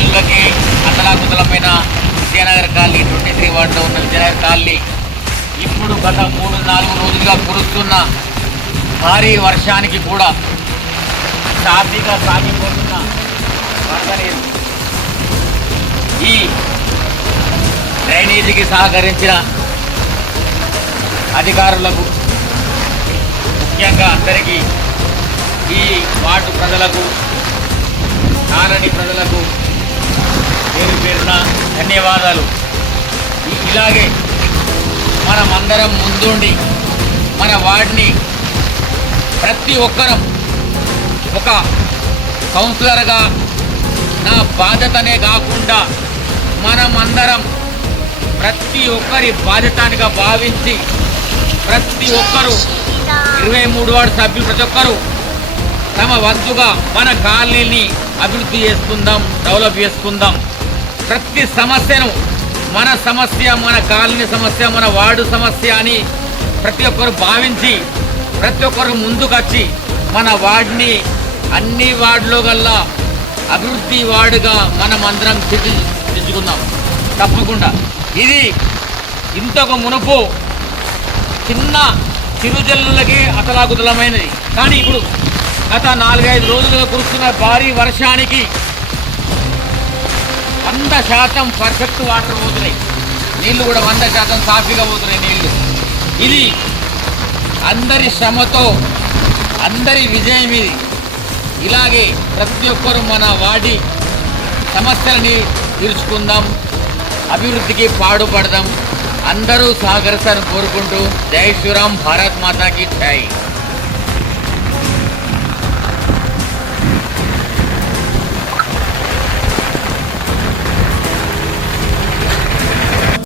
చిరుజల్లులకి అతలాకుతలమైన Vijayanagar colony 23 వార్డులో ఉన్న Vijayanagar colony ఇప్పుడు గత 3-4 రోజులుగా కురుస్తున్న భారీ వర్షానికి కూడా సాఫీగా సాగిపోతున్న వరదనీరు. ఈ డ్రైనేజీకి సహకరించిన అధికారులకు, ముఖ్యంగా అందరికీ, ఈ వార్డు ప్రజలకు, కాలనీ ప్రజలకు పేరు పేరున ధన్యవాదాలు. ఇలాగే మనమందరం ముందుండి మన వార్డుని ప్రతి ఒక్కరం ఒక కౌన్సిలర్గా నా బాధ్యతనే కాకుండా మనమందరం ప్రతి ఒక్కరి బాధ్యతగా భావించి ప్రతి ఒక్కరు 23 వార్డు సభ్యులు ప్రతి ఒక్కరు తమ వంతుగా మన కాలనీని అభివృద్ధి చేసుకుందాం, డెవలప్ చేసుకుందాం. ప్రతి సమస్యను మన సమస్య, మన కాలనీ సమస్య, మన వార్డు సమస్య అని ప్రతి ఒక్కరు భావించి ప్రతి ఒక్కరు ముందుకొచ్చి మన వార్డుని అన్ని వార్డులో గల్లా అభివృద్ధి వార్డుగా మనం అందరం తీర్చిదిద్దుకుందాం. తప్పకుండా ఇది ఇంతకు మునుపు చిన్న చిరుజల్లులకి అతలాకుతలమైనది. కానీ ఇప్పుడు గత 4-5 రోజులుగా కురుస్తున్న భారీ వర్షానికి 100% పర్ఫెక్ట్ వాటర్ పోతున్నాయి. నీళ్లు కూడా 100% సాఫీగా పోతున్నాయి నీళ్లు. ఇది అందరి శ్రమతో అందరి విజయం ఇది. ఇలాగే ప్రతి ఒక్కరూ మన వాడి సమస్యలని తీర్చుకుందాం, అభివృద్ధికి పాటుపడదాం. అందరూ సహకరిస్తారని కోరుకుంటూ జై శ్రీరామ్, భారత్ మాతాకి జై.